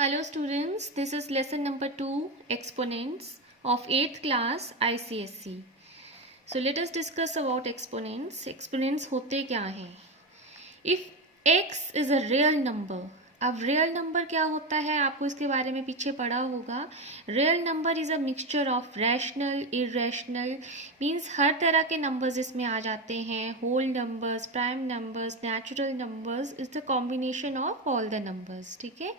Hello students, this is lesson number 2 exponents of 8th class ICSE. So let us discuss about exponents. Exponents होते क्या हैं? If x is a real number, अब real number क्या होता है आपको इसके बारे में पीछे पढ़ा होगा. Real number is a mixture of rational irrational, means हर तरह के नंबर्स इसमें आ जाते हैं. Whole numbers, prime numbers, natural numbers is the combination of all the numbers. ठीक है,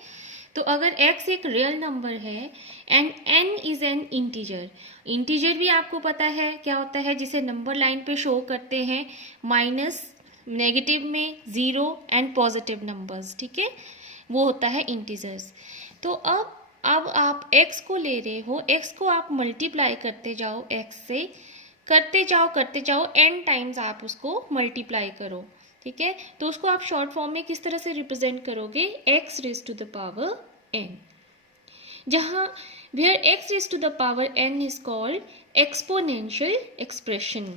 तो अगर x एक रियल नंबर है and n is an integer. Integer भी आपको पता है क्या होता है, जिसे नंबर लाइन पे शो करते हैं माइनस, नेगेटिव में जीरो एंड पॉजिटिव नंबर्स. ठीक है, वो होता है इंटीजर्स. तो अब आप x को ले रहे हो, x को आप मल्टीप्लाई करते जाओ, x से करते जाओ n टाइम्स आप उसको मल्टीप्लाई करो. ठीक है, तो उसको आप शॉर्ट फॉर्म में किस तरह से रिप्रेजेंट करोगे, x raise to the power n, जहां where x raise to the power n is called exponential expression.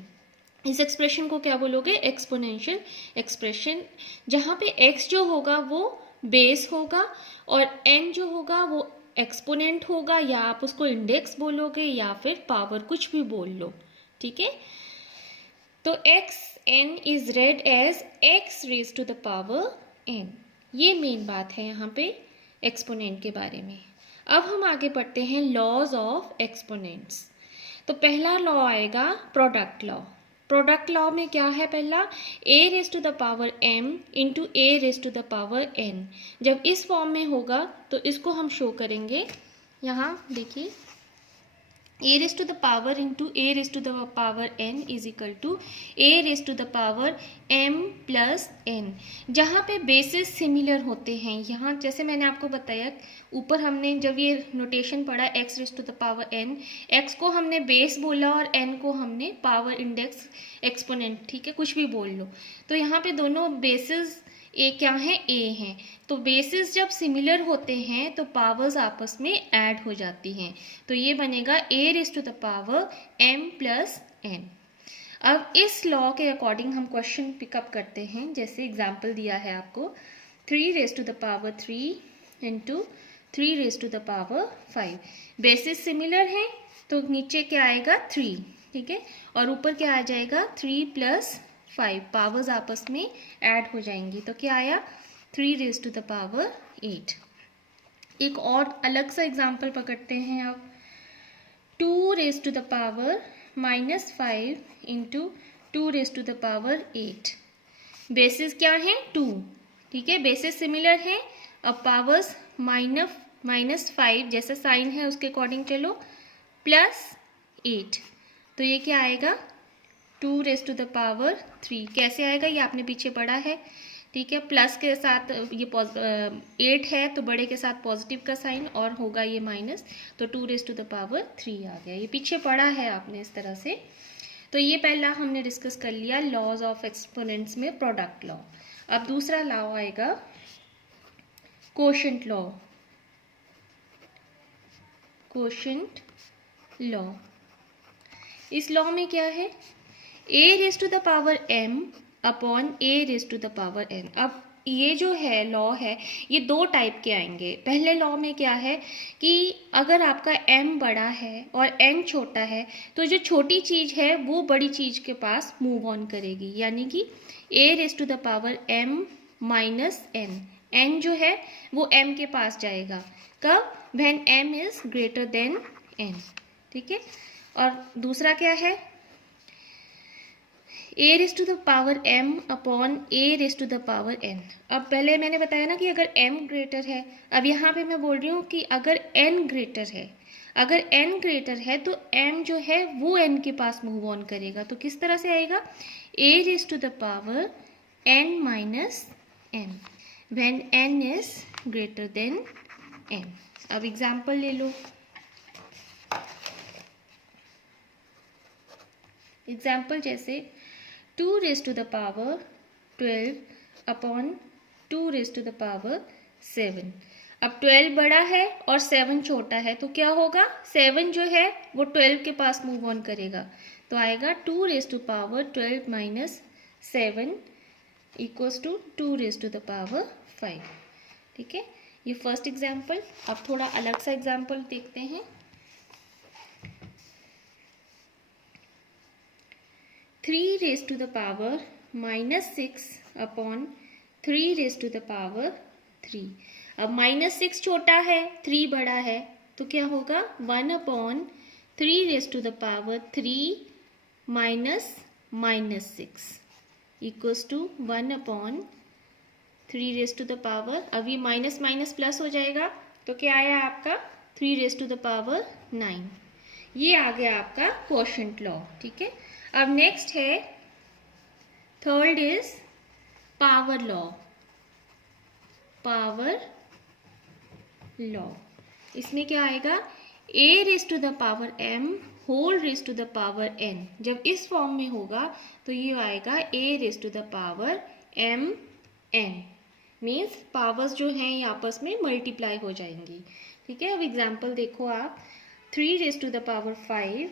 इस एक्सप्रेशन को क्या बोलोगे, एक्सपोनेंशियल एक्सप्रेशन, जहां पे x जो होगा वो बेस होगा और n जो होगा वो एक्सपोनेंट होगा, या आप उसको इंडेक्स बोलोगे या फिर पावर, कुछ भी बोल लो. ठीक है, तो xn is read as x raise to the power n. ये मेन बात है यहाँ पे एक्सपोनेंट के बारे में. अब हम आगे बढ़ते हैं लॉज ऑफ एक्सपोनेंट्स. तो पहला लॉ आएगा प्रोडक्ट लॉ. प्रोडक्ट लॉ में क्या है, पहला a raise to the power m इंटू a raise to the power n. जब इस फॉर्म में होगा तो इसको हम शो करेंगे, यहाँ देखिए, a raise to the power into a raise to the power n is equal to a raise to the power m plus n. जहाँ पे बेसिस सिमिलर होते हैं, यहाँ जैसे मैंने आपको बताया ऊपर, हमने जब ये नोटेशन पढ़ा x raise to the power n, x को हमने बेस बोला और n को हमने पावर इंडेक्स एक्सपोनेंट. ठीक है, कुछ भी बोल लो. तो यहाँ पे दोनों बेसिस क्या है, a हैं. तो बेसिस जब सिमिलर होते हैं तो पावर्स आपस में ऐड हो जाती हैं, तो ये बनेगा a raise to the power m plus n. अब इस लॉ के अकॉर्डिंग हम क्वेश्चन पिकअप करते हैं. जैसे एग्जाम्पल दिया है आपको 3 रेज टू द पावर 3 इंटू 3 raise to the power 5. Basis similar है तो नीचे क्या आएगा 3. ठीक है, और ऊपर क्या आ जाएगा 3 प्लस 5, पावर्स आपस में ऐड हो जाएंगी, तो क्या आया 3 रेज टू द पावर 8. एक और अलग सा एग्जाम्पल पकड़ते हैं. अब 2 raise to the power minus 5 into 2 raise to the power 8. Basis क्या है 2. ठीक है, बेसिस सिमिलर है. अब पावर्स माइनस 5 जैसा साइन है उसके अकॉर्डिंग चलो, प्लस 8, तो ये क्या आएगा 2 रेज टू द पावर 3. कैसे आएगा ये आपने पीछे पढ़ा है. ठीक है, प्लस के साथ ये 8 है तो बड़े के साथ पॉजिटिव का साइन और होगा ये माइनस, तो 2 रेज टू द पावर 3 आ गया. ये पीछे पढ़ा है आपने इस तरह से. तो ये पहला हमने डिस्कस कर लिया लॉज ऑफ एक्सपोनेंट्स में प्रोडक्ट लॉ. अब दूसरा लॉ आएगा कोशेंट लॉ. कोशेंट लॉ, इस लॉ में क्या है, a raise to the power m upon a raise to the power n. अब ये जो है लॉ है, ये दो टाइप के आएंगे. पहले लॉ में क्या है कि अगर आपका m बड़ा है और n छोटा है तो जो छोटी चीज़ है वो बड़ी चीज़ के पास मूव ऑन करेगी, यानी कि a raise to the power m minus n. n जो है वो m के पास जाएगा. कब, when m is greater than n. ठीक है, और दूसरा क्या है a raise to the power m upon a raise to the power n. अब पहले मैंने बताया ना कि अगर m ग्रेटर है, अब यहाँ पे मैं बोल रही हूँ कि अगर n ग्रेटर है, अगर n ग्रेटर है तो m जो है वो n के पास मूव ऑन करेगा. तो किस तरह से आएगा, a raise to the power n minus n when n is greater than n. अब एग्जाम्पल ले लो. एग्जाम्पल जैसे 2 raise to the power 12 upon 2 raise to the power 7. अब 12 बड़ा है और 7 छोटा है, तो क्या होगा, 7 जो है वो 12 के पास मूव ऑन करेगा, तो आएगा 2 raise to power 12 minus 7 equals to 2 raise to the power 5. ठीक है, ये फर्स्ट एग्जाम्पल। अब थोड़ा अलग सा एग्जाम्पल देखते हैं। 3 raised to the power -6 upon 3 raised to the power 3। अब -6 छोटा है, 3 बड़ा है, तो क्या होगा 1 upon 3 raised to the power 3 minus -6 equals to 1 upon 3 raised to the power, अब ये माइनस माइनस प्लस हो जाएगा, तो क्या आया आपका 3 raised to the power 9। ये आ गया आपका क्वोशंट लॉ। ठीक है, अब नेक्स्ट है third is power law. Power law, इसमें क्या आएगा a raised to the power m whole raised to the power n। जब इस फॉर्म में होगा तो ये आएगा a raised to the power m n, means powers जो हैं ये आपस में मल्टीप्लाई हो जाएंगी। ठीक है, अब एग्जाम्पल देखो आप, 3 raised to the power 5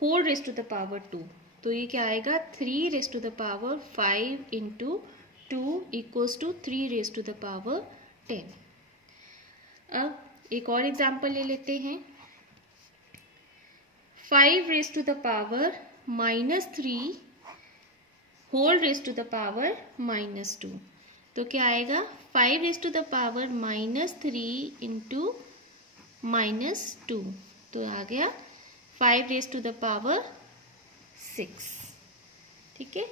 whole raised to the power 2, तो ये क्या आएगा 3 raised to the power 5 into 2 equals to 3 raised to the power 10। अब एक और एग्जाम्पल ले लेते हैं, 5 raised to the power -3 whole raised to the power -2, तो क्या आएगा 5 raised to the power -3 into -2, तो आ गया 5 raised to the power 6। ठीक है,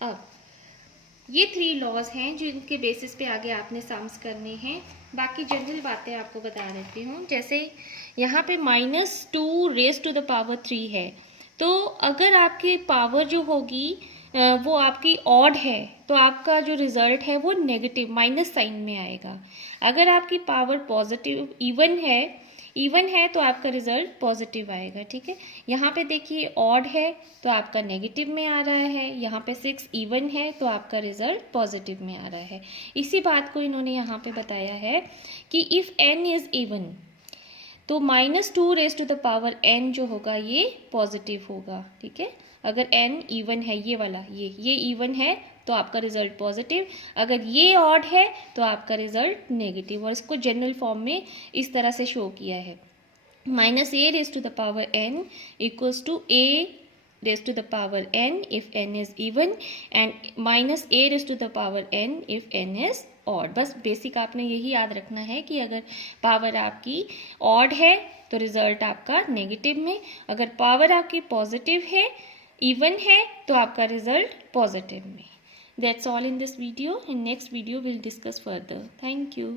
अब ये 3 लॉज हैं जिनके बेसिस पे आगे आपने सम्स करने हैं। बाकी जनरल बातें आपको बता देती हूँ, जैसे यहाँ पे -2 raised to the power 3 है, तो अगर आपकी पावर जो होगी वो आपकी ऑड है तो आपका जो रिजल्ट है वो नेगेटिव माइनस साइन में आएगा। अगर आपकी पावर पॉजिटिव इवन है तो आपका रिजल्ट पॉजिटिव आएगा। ठीक है, यहाँ पे देखिए ऑड है तो आपका नेगेटिव में आ रहा है, यहाँ पे 6 इवन है तो आपका रिजल्ट पॉजिटिव में आ रहा है। इसी बात को इन्होंने यहाँ पे बताया है कि इफ़ n इज़ इवन तो -2 raised to the power n जो होगा ये पॉजिटिव होगा। ठीक है, अगर n इवन है, ये वाला ये इवन है तो आपका रिजल्ट पॉजिटिव, अगर ये ऑड है तो आपका रिजल्ट नेगेटिव। और इसको जनरल फॉर्म में इस तरह से शो किया है, -a raised to the power n equals to a raised to the power n if n is even and -a raised to the power n if n is odd. बस basic आपने यही याद रखना है कि अगर पावर आपकी odd है तो रिजल्ट आपका नेगेटिव में, अगर पावर आपकी पॉजिटिव है इवन है तो आपका रिजल्ट पॉजिटिव में। That's all in this video. In next video will discuss further. Thank you.